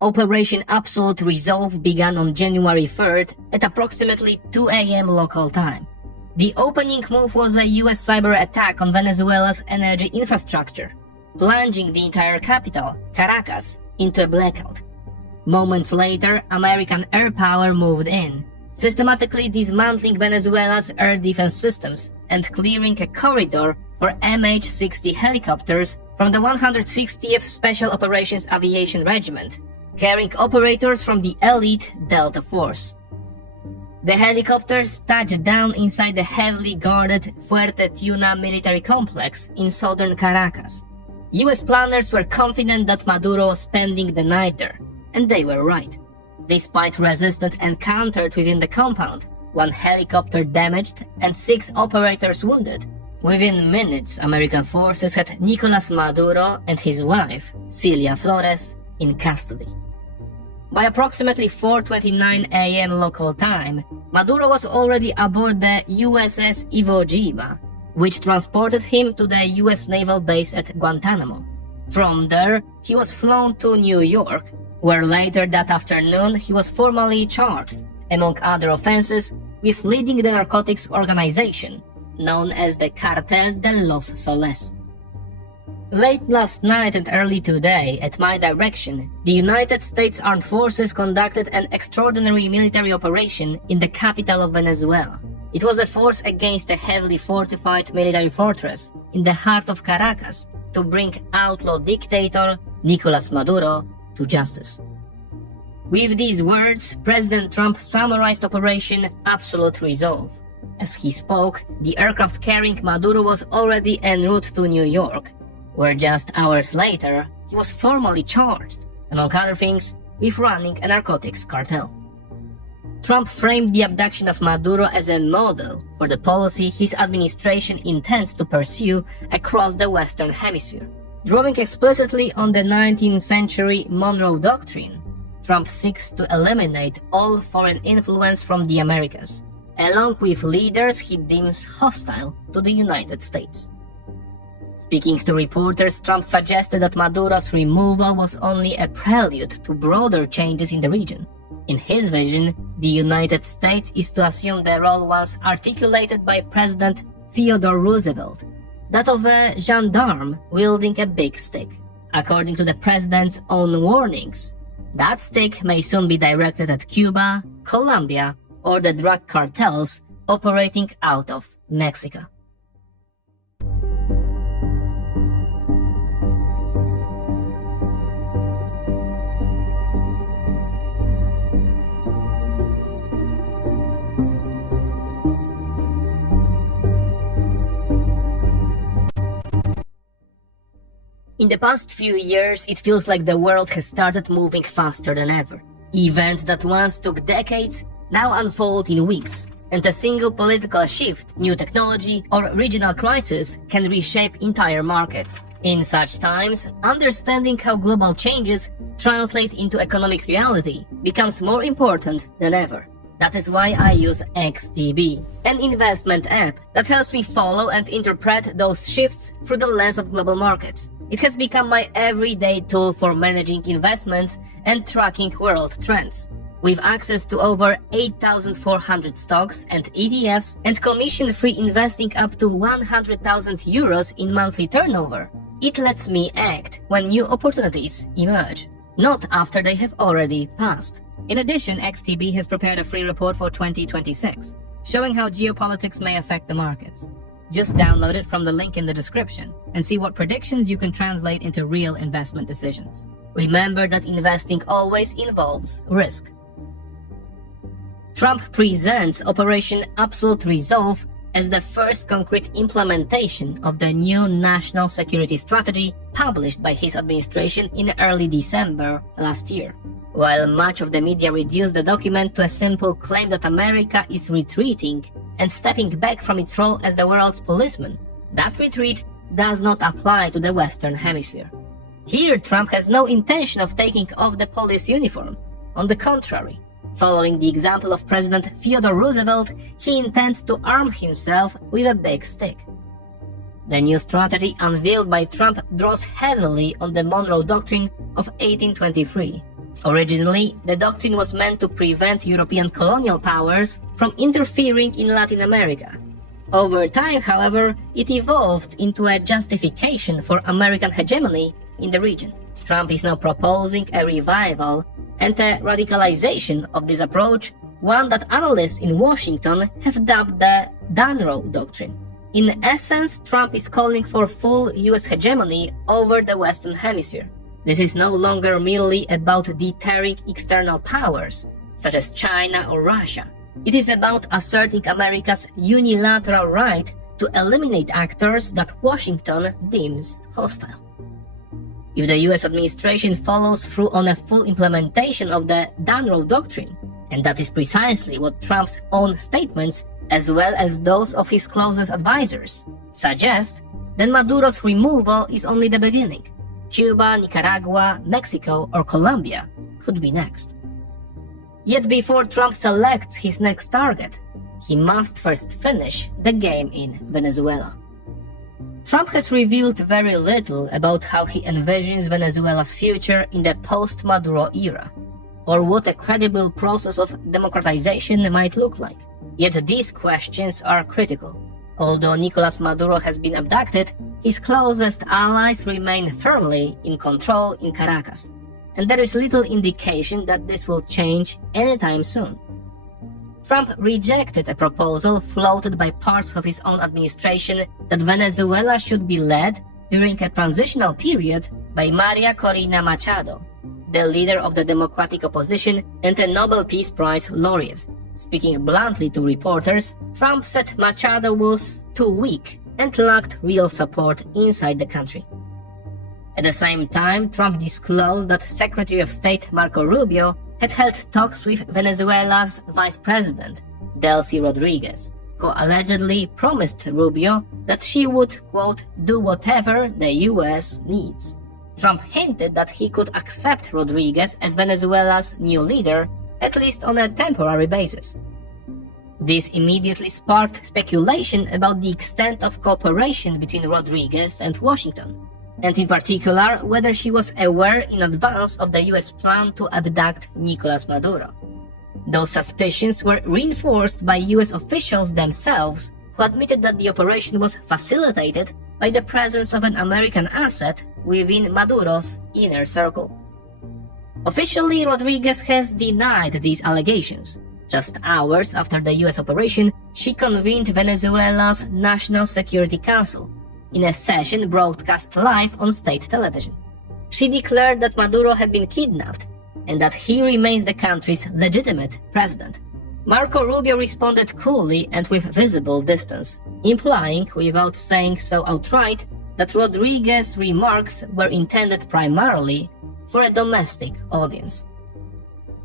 Operation Absolute Resolve began on January 3rd at approximately 2 a.m. local time. The opening move was a US cyber attack on Venezuela's energy infrastructure, plunging the entire capital, Caracas, into a blackout. Moments later, American air power moved in, systematically dismantling Venezuela's air defense systems and clearing a corridor for MH-60 helicopters from the 160th Special Operations Aviation Regiment, carrying operators from the elite Delta Force. The helicopters touched down inside the heavily guarded Fuerte Tuna military complex in southern Caracas. US planners were confident that Maduro was spending the night there, and they were right. Despite resistance encountered within the compound, 1 helicopter damaged and 6 operators wounded, within minutes American forces had Nicolás Maduro and his wife, Cilia Flores, in custody. By approximately 4:29 a.m. local time, Maduro was already aboard the USS Iwo Jima, which transported him to the US naval base at Guantanamo. From there, he was flown to New York, where later that afternoon he was formally charged, among other offenses, with leading the narcotics organization, known as the Cartel de los Soles. Late last night and early today, at my direction, the United States Armed Forces conducted an extraordinary military operation in the capital of Venezuela. It was a force against a heavily fortified military fortress in the heart of Caracas to bring outlaw dictator Nicolás Maduro to justice. With these words, President Trump summarized Operation Absolute Resolve. As he spoke, the aircraft carrying Maduro was already en route to New York, where just hours later, he was formally charged, among other things, with running a narcotics cartel. Trump framed the abduction of Maduro as a model for the policy his administration intends to pursue across the Western Hemisphere. Drawing explicitly on the 19th century Monroe Doctrine, Trump seeks to eliminate all foreign influence from the Americas, along with leaders he deems hostile to the United States. Speaking to reporters, Trump suggested that Maduro's removal was only a prelude to broader changes in the region. In his vision, the United States is to assume the role once articulated by President Theodore Roosevelt, that of a gendarme wielding a big stick. According to the president's own warnings, that stick may soon be directed at Cuba, Colombia, or the drug cartels operating out of Mexico. In the past few years, it feels like the world has started moving faster than ever. Events that once took decades now unfold in weeks, and a single political shift, new technology, or regional crisis can reshape entire markets. In such times, understanding how global changes translate into economic reality becomes more important than ever. That is why I use XTB, an investment app that helps me follow and interpret those shifts through the lens of global markets. It has become my everyday tool for managing investments and tracking world trends. With access to over 8,400 stocks and ETFs and commission-free investing up to 100,000 euros in monthly turnover, it lets me act when new opportunities emerge, not after they have already passed. In addition, XTB has prepared a free report for 2026, showing how geopolitics may affect the markets. Just download it from the link in the description and see what predictions you can translate into real investment decisions. Remember that investing always involves risk. Trump presents Operation Absolute Resolve as the first concrete implementation of the new national security strategy published by his administration in early December last year. While much of the media reduced the document to a simple claim that America is retreating and stepping back from its role as the world's policeman, that retreat does not apply to the Western Hemisphere. Here, Trump has no intention of taking off the police uniform. On the contrary, following the example of President Theodore Roosevelt, he intends to arm himself with a big stick. The new strategy unveiled by Trump draws heavily on the Monroe Doctrine of 1823, Originally, the doctrine was meant to prevent European colonial powers from interfering in Latin America. Over time, however, it evolved into a justification for American hegemony in the region. Trump is now proposing a revival and a radicalization of this approach, one that analysts in Washington have dubbed the Dunrow Doctrine. In essence, Trump is calling for full US hegemony over the Western Hemisphere. This is no longer merely about deterring external powers, such as China or Russia. It is about asserting America's unilateral right to eliminate actors that Washington deems hostile. If the US administration follows through on a full implementation of the Dunrow Doctrine, and that is precisely what Trump's own statements, as well as those of his closest advisors, suggest, then Maduro's removal is only the beginning. Cuba, Nicaragua, Mexico, or Colombia could be next. Yet before Trump selects his next target, he must first finish the game in Venezuela. Trump has revealed very little about how he envisions Venezuela's future in the post-Maduro era, or what a credible process of democratization might look like. Yet these questions are critical. Although Nicolas Maduro has been abducted, his closest allies remain firmly in control in Caracas, and there is little indication that this will change anytime soon. Trump rejected a proposal floated by parts of his own administration that Venezuela should be led during a transitional period by Maria Corina Machado, the leader of the democratic opposition and a Nobel Peace Prize laureate. Speaking bluntly to reporters, Trump said Machado was too weak and lacked real support inside the country. At the same time, Trump disclosed that Secretary of State Marco Rubio had held talks with Venezuela's Vice President, Delcy Rodriguez, who allegedly promised Rubio that she would, quote, do whatever the US needs. Trump hinted that he could accept Rodriguez as Venezuela's new leader, at least on a temporary basis. This immediately sparked speculation about the extent of cooperation between Rodriguez and Washington, and in particular whether she was aware in advance of the US plan to abduct Nicolas Maduro. Those suspicions were reinforced by US officials themselves, who admitted that the operation was facilitated by the presence of an American asset within Maduro's inner circle. Officially, Rodriguez has denied these allegations. Just hours after the US operation, she convened Venezuela's National Security Council in a session broadcast live on state television. She declared that Maduro had been kidnapped and that he remains the country's legitimate president. Marco Rubio responded coolly and with visible distance, implying, without saying so outright, that Rodriguez's remarks were intended primarily for a domestic audience.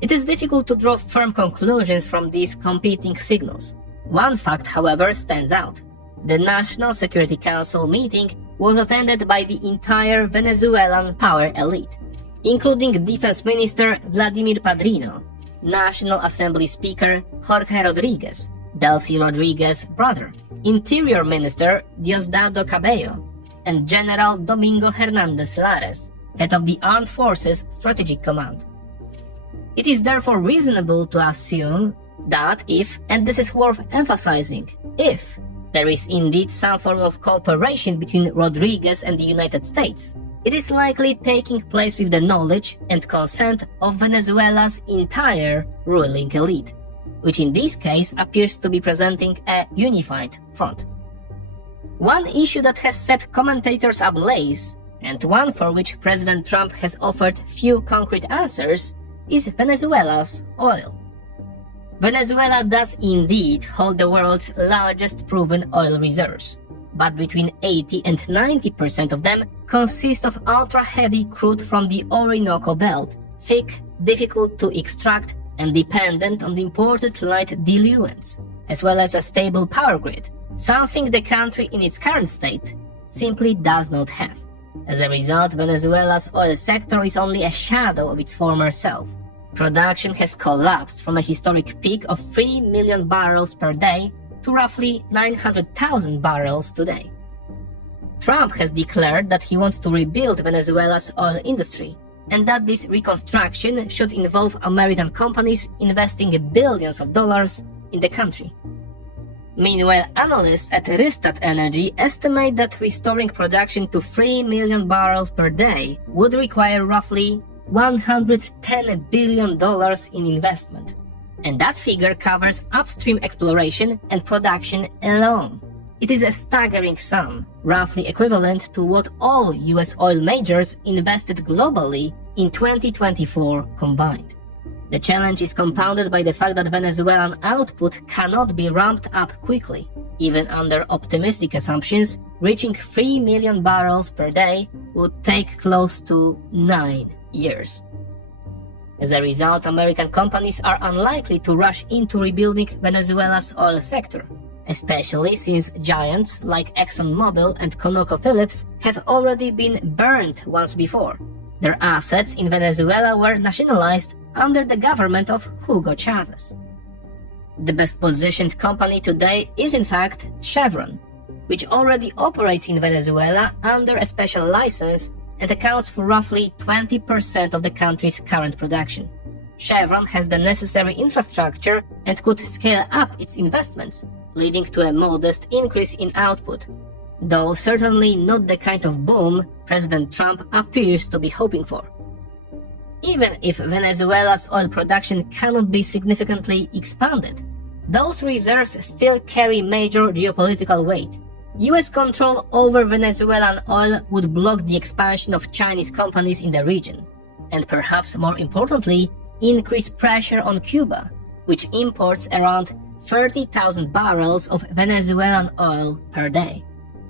It is difficult to draw firm conclusions from these competing signals. One fact, however, stands out. The National Security Council meeting was attended by the entire Venezuelan power elite, including Defense Minister Vladimir Padrino, National Assembly Speaker Jorge Rodriguez, Delcy Rodriguez's brother, Interior Minister Diosdado Cabello, and General Domingo Hernandez Lares, head of the Armed Forces Strategic Command. It is therefore reasonable to assume that if, and this is worth emphasizing, if there is indeed some form of cooperation between Rodriguez and the United States, it is likely taking place with the knowledge and consent of Venezuela's entire ruling elite, which in this case appears to be presenting a unified front. One issue that has set commentators ablaze, and one for which President Trump has offered few concrete answers, is Venezuela's oil. Venezuela does indeed hold the world's largest proven oil reserves, but between 80 and 90% of them consist of ultra-heavy crude from the Orinoco Belt, thick, difficult to extract, and dependent on the imported light diluents, as well as a stable power grid, something the country in its current state simply does not have. As a result, Venezuela's oil sector is only a shadow of its former self. Production has collapsed from a historic peak of 3 million barrels per day to roughly 900,000 barrels today. Trump has declared that he wants to rebuild Venezuela's oil industry, and that this reconstruction should involve American companies investing billions of dollars in the country. Meanwhile, analysts at Rystad Energy estimate that restoring production to 3 million barrels per day would require roughly $110 billion in investment. And that figure covers upstream exploration and production alone. It is a staggering sum, roughly equivalent to what all US oil majors invested globally in 2024 combined. The challenge is compounded by the fact that Venezuelan output cannot be ramped up quickly. Even under optimistic assumptions, reaching 3 million barrels per day would take close to 9 years. As a result, American companies are unlikely to rush into rebuilding Venezuela's oil sector, especially since giants like ExxonMobil and ConocoPhillips have already been burned once before. Their assets in Venezuela were nationalized under the government of Hugo Chavez. The best-positioned company today is in fact Chevron, which already operates in Venezuela under a special license and accounts for roughly 20% of the country's current production. Chevron has the necessary infrastructure and could scale up its investments, leading to a modest increase in output, though certainly not the kind of boom President Trump appears to be hoping for. Even if Venezuela's oil production cannot be significantly expanded, those reserves still carry major geopolitical weight. US control over Venezuelan oil would block the expansion of Chinese companies in the region, and perhaps more importantly, increase pressure on Cuba, which imports around 30,000 barrels of Venezuelan oil per day,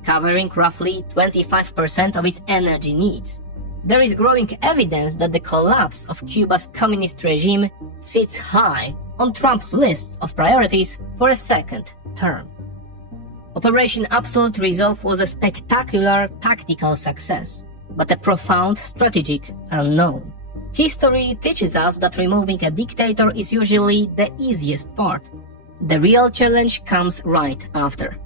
covering roughly 25% of its energy needs. There is growing evidence that the collapse of Cuba's communist regime sits high on Trump's list of priorities for a second term. Operation Absolute Resolve was a spectacular tactical success, but a profound strategic unknown. History teaches us that removing a dictator is usually the easiest part. The real challenge comes right after.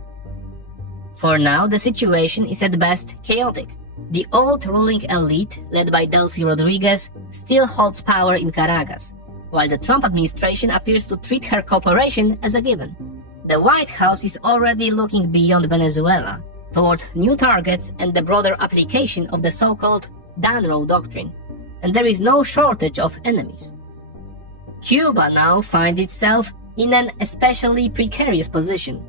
For now, the situation is at best chaotic. The old ruling elite, led by Delcy Rodriguez, still holds power in Caracas, while the Trump administration appears to treat her cooperation as a given. The White House is already looking beyond Venezuela, toward new targets and the broader application of the so-called Dunrow Doctrine, and there is no shortage of enemies. Cuba now finds itself in an especially precarious position.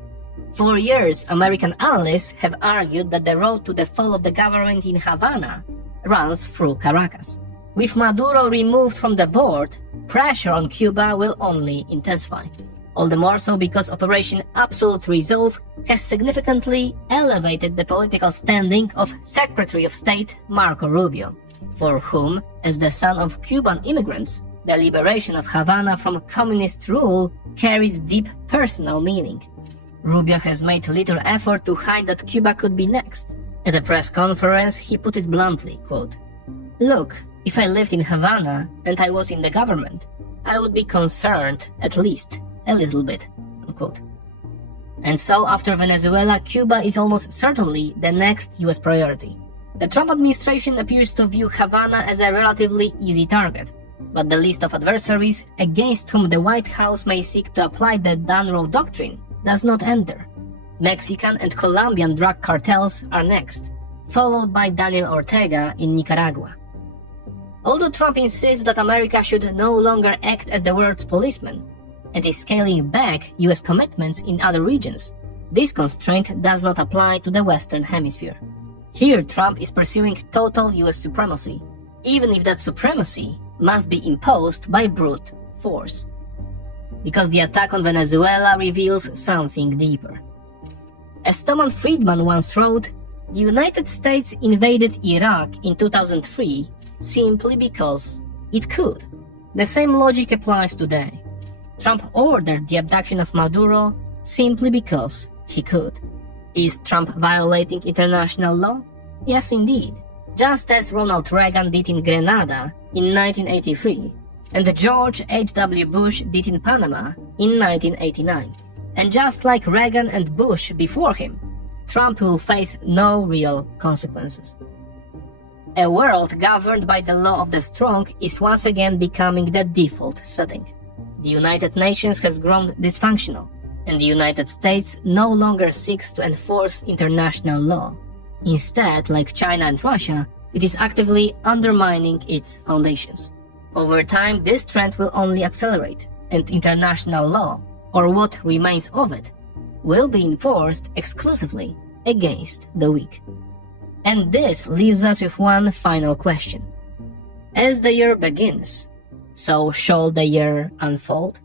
For years, American analysts have argued that the road to the fall of the government in Havana runs through Caracas. With Maduro removed from the board, pressure on Cuba will only intensify. All the more so because Operation Absolute Resolve has significantly elevated the political standing of Secretary of State Marco Rubio, for whom, as the son of Cuban immigrants, the liberation of Havana from communist rule carries deep personal meaning. Rubio has made little effort to hide that Cuba could be next. At a press conference, he put it bluntly, quote, "Look, if I lived in Havana and I was in the government, I would be concerned, at least, a little bit," unquote. And so, after Venezuela, Cuba is almost certainly the next US priority. The Trump administration appears to view Havana as a relatively easy target, but the list of adversaries against whom the White House may seek to apply the Dunrow Doctrine does not end there. Mexican and Colombian drug cartels are next, followed by Daniel Ortega in Nicaragua. Although Trump insists that America should no longer act as the world's policeman, and is scaling back US commitments in other regions, this constraint does not apply to the Western Hemisphere. Here, Trump is pursuing total US supremacy, even if that supremacy must be imposed by brute force. Because the attack on Venezuela reveals something deeper. As Thomas Friedman once wrote, the United States invaded Iraq in 2003 simply because it could. The same logic applies today. Trump ordered the abduction of Maduro simply because he could. Is Trump violating international law? Yes, indeed. Just as Ronald Reagan did in Grenada in 1983, and George H.W. Bush did in Panama in 1989. And just like Reagan and Bush before him, Trump will face no real consequences. A world governed by the law of the strong is once again becoming the default setting. The United Nations has grown dysfunctional, and the United States no longer seeks to enforce international law. Instead, like China and Russia, it is actively undermining its foundations. Over time, this trend will only accelerate, and international law, or what remains of it, will be enforced exclusively against the weak. And this leaves us with one final question. As the year begins, so shall the year unfold?